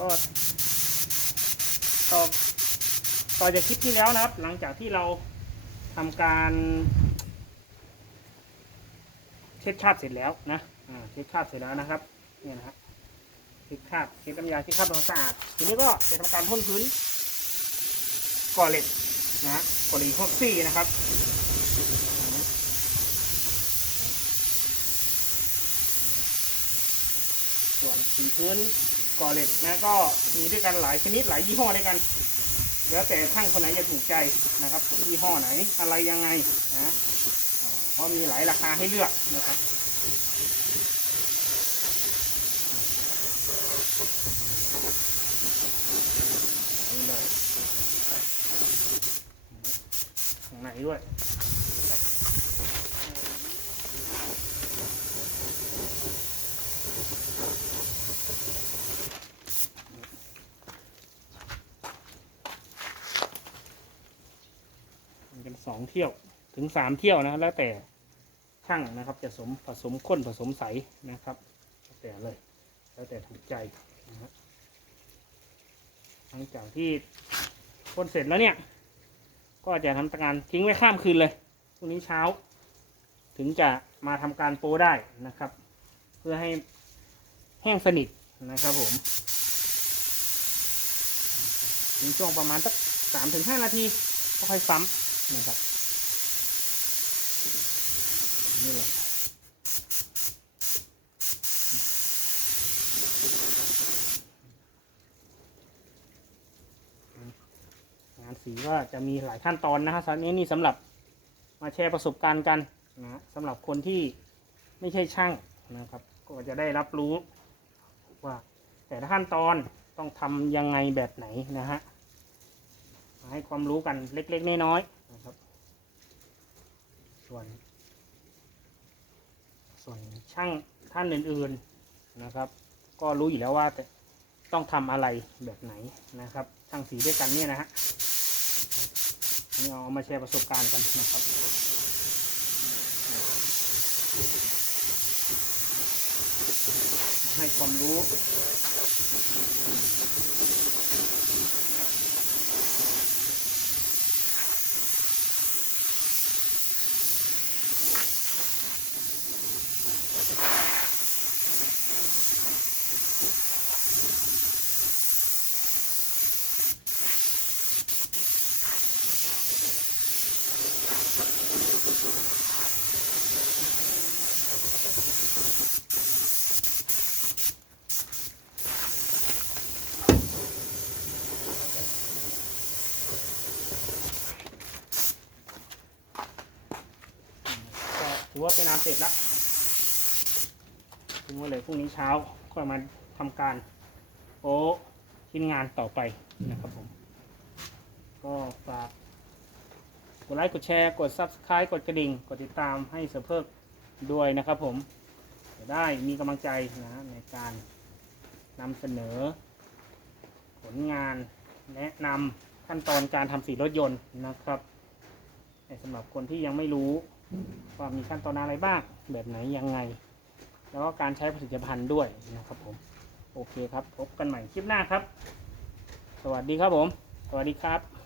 ก็ต่อต่อจากคลิปที่แล้วนะครับ หลังจากที่เราทำการเช็ดคราบเสร็จแล้วนะเช็ดคราบเสร็จแล้วนะครับเนี่ยนะครับเช็ดคราบเช็ดน้ำยาเช็ดคราบทำควาสะอาดทีนี้ก็จะทำการพ่นพื้นก่อเหล็กนะก่อเหล็กพวกซี่นะครับส่วนสีพื้น ก่อเหล็กนะก็มีด้วยกันหลายชนิดหลายยี่ห้อด้วยกัน แล้วแต่ช่างคนไหนจะถูกใจนะครับยี่ห้อไหนอะไรยังไงนะเพราะมีหลายราคาให้เลือกนะครับนี่เลยข้างในด้วยมันกัน สองเที่ยวถึงสามเที่ยวนะแล้วแต่ช่างนะครับ จะสมผสมข้นผสมใสนะครับแล้วแต่เลย แล้วแต่ถูกใจนะหลังจากที่พ่นเสร็จแล้วเนี่ย ก็จะทำการทิ้งไว้ข้ามคืนเลยพรุ่งนี้เช้า ถึงจะมาทำการโปได้นะครับ เพื่อให้แห้งสนิทนะครับผมทิ้งช่วงประมาณสักสามถึงห้านาทีก็ค่อยซ้ำ นะครับ นี่เลยงานสีก็จะมีหลายขั้นตอนนะฮะสารนี้นี่สำหรับมาแชร์ประสบการณ์กันนะสำหรับคนที่ไม่ใช่ช่างนะครับ ก็จะได้รับรู้ว่าแต่ละขั้นตอนต้องทำยังไงแบบไหนนะฮะให้ความรู้กันเล็กๆน้อยๆนะครับ ส่วน ส่วนช่างท่านอื่นๆนะครับ ก็รู้อยู่แล้วว่าต้องทำอะไรแบบไหนนะครับช่างสีด้วยกันเนี่ยนะฮะนี่เอามาแชร์ประสบการณ์กันนะครับให้ความรู้ ก็ ถือว่าเป็นงานเสร็จแล้วถึงว่าเลยพรุ่งนี้เช้าค่อยมาทำการโอ้ชิ้นงานต่อไปนะครับผม ก็ฝากกดไลค์กดแชร์กด Subscribe กดกระดิ่ง กดติดตามให้เสือเพิกด้วยนะครับผมจะได้มีกำลังใจนะในการนำเสนอ ผลงานแนะนำขั้นตอนการทำสีรถยนต์นะครับสำหรับคนที่ยังไม่รู้ ว่ามีขั้นตอนอะไรบ้าง แบบไหนยังไง แล้วก็การใช้ผลิตภัณฑ์ด้วยนะครับผม โอเคครับ พบกันใหม่คลิปหน้าครับ สวัสดีครับผม สวัสดีครับ